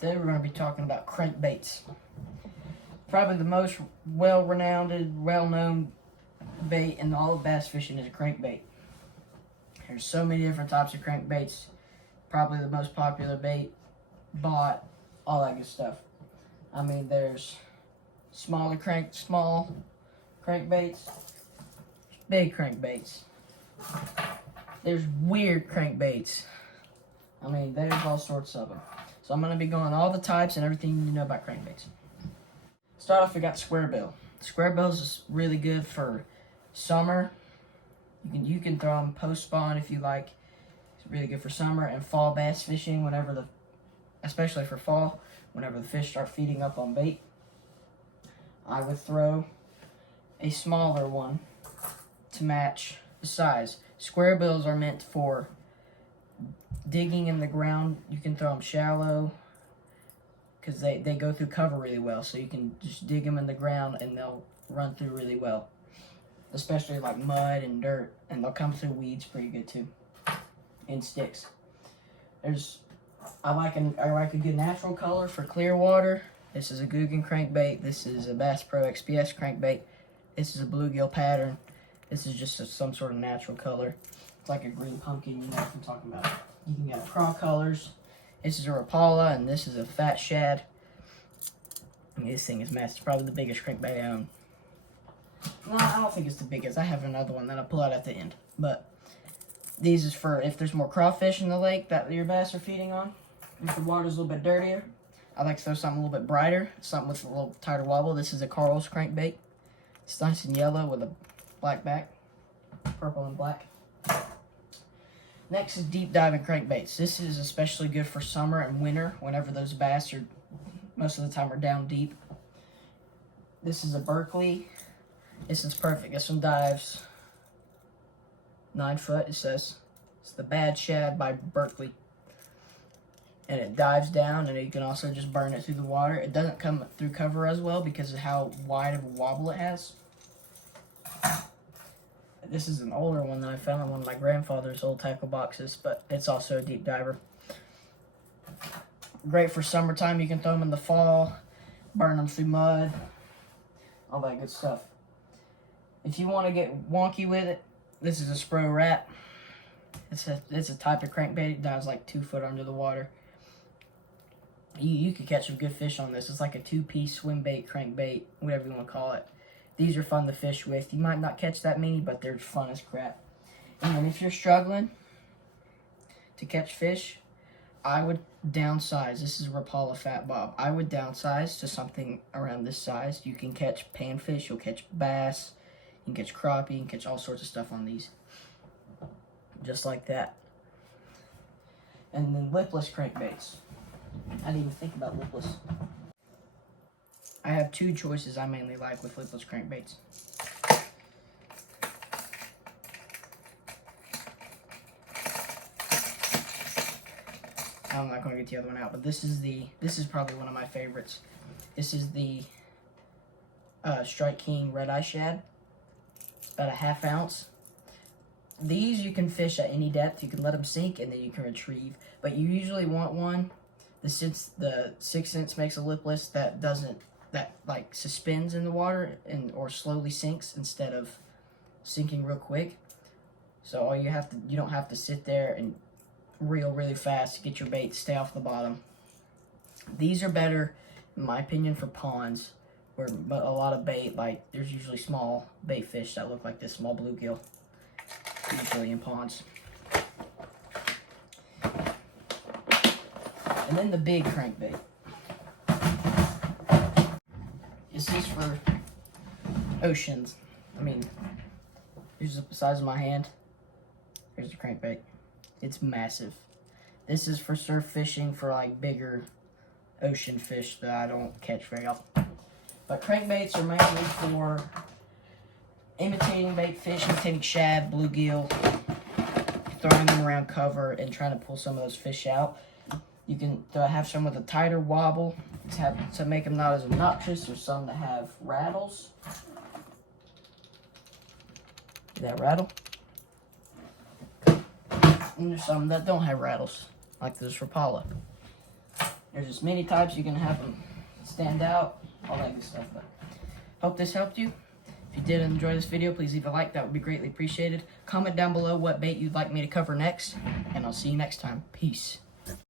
Today we're going to be talking about crankbaits. Probably the most well-renowned, well-known bait in all of bass fishing is a crankbait. There's so many different types of crankbaits. Probably the most popular bait, bought, all that good stuff. I mean, there's small crankbaits, big crankbaits. There's weird crankbaits. I mean, there's all sorts of them. So I'm going to be going all the types and everything you need to know about crankbaits. Start off, we got square bill. Square bills is really good for summer. You can throw them post spawn if you like. It's really good for summer and fall bass fishing especially for fall, whenever the fish start feeding up on bait. I would throw a smaller one to match the size. Square bills are meant for digging in the ground. You can throw them shallow because they go through cover really well, so you can just dig them in the ground and they'll run through really well, especially like mud and dirt, and they'll come through weeds pretty good too, and sticks. I like a good natural color for clear water. This is a Guggen crankbait. This is a Bass Pro XPS crankbait. This is a bluegill pattern. This is just some sort of natural color. It's like a green pumpkin, you know what I'm talking about. You can get craw colors. This is a Rapala, and this is a fat shad. I mean, this thing is massive. It's probably the biggest crankbait I own. No, I don't think it's the biggest. I have another one that I pull out at the end. But these is for if there's more crawfish in the lake that your bass are feeding on. If the water's a little bit dirtier, I like to throw something a little bit brighter, something with a little tighter wobble. This is a Carl's crankbait. It's nice and yellow with a black back, purple and black. Next is deep diving crankbaits. This is especially good for summer and winter, whenever those bass are, most of the time, are down deep. This is a Berkeley. This is perfect. This one dives 9 foot, it says. It's the Bad Shad by Berkeley. And it dives down, and you can also just burn it through the water. It doesn't come through cover as well because of how wide of a wobble it has. This is an older one that I found in one of my grandfather's old tackle boxes, but it's also a deep diver. Great for summertime. You can throw them in the fall, burn them through mud, all that good stuff. If you want to get wonky with it, this is a Spro Rat. It's a type of crankbait. It dives like 2 foot under the water. You could catch some good fish on this. It's like a 2-piece swim bait, crankbait, whatever you want to call it. These are fun to fish with. You might not catch that many, but they're fun as crap. And if you're struggling to catch fish, I would downsize. This is a Rapala Fat Bob. I would downsize to something around this size. You can catch panfish, you'll catch bass, you can catch crappie, you can catch all sorts of stuff on these. Just like that. And then lipless crankbaits. I didn't even think about lipless. I have 2 choices I mainly like with lipless crankbaits. I'm not going to get the other one out, but this is probably one of my favorites. This is the Strike King Red Eye Shad. It's about a 1/2 ounce. These you can fish at any depth. You can let them sink and then you can retrieve. But you usually want one. Since the 6 cents makes a lipless that like suspends in the water or slowly sinks instead of sinking real quick. So you don't have to sit there and reel really fast to get your bait to stay off the bottom. These are better, in my opinion, for ponds where a lot of bait, like there's usually small bait fish that look like this, small bluegill, usually in ponds. And then the big crankbait. This is for oceans. I mean, here's the size of my hand. Here's the crankbait. It's massive. This is for surf fishing for like bigger ocean fish that I don't catch very often. But crankbaits are mainly for imitating bait fish, imitating shad, bluegill, throwing them around cover and trying to pull some of those fish out. You can have some with a tighter wobble to make them not as obnoxious. There's some that have rattles. See that rattle? And there's some that don't have rattles, like this Rapala. There's as many types, you can have them stand out, all that good stuff. But hope this helped you. If you did enjoy this video, please leave a like. That would be greatly appreciated. Comment down below what bait you'd like me to cover next, and I'll see you next time. Peace.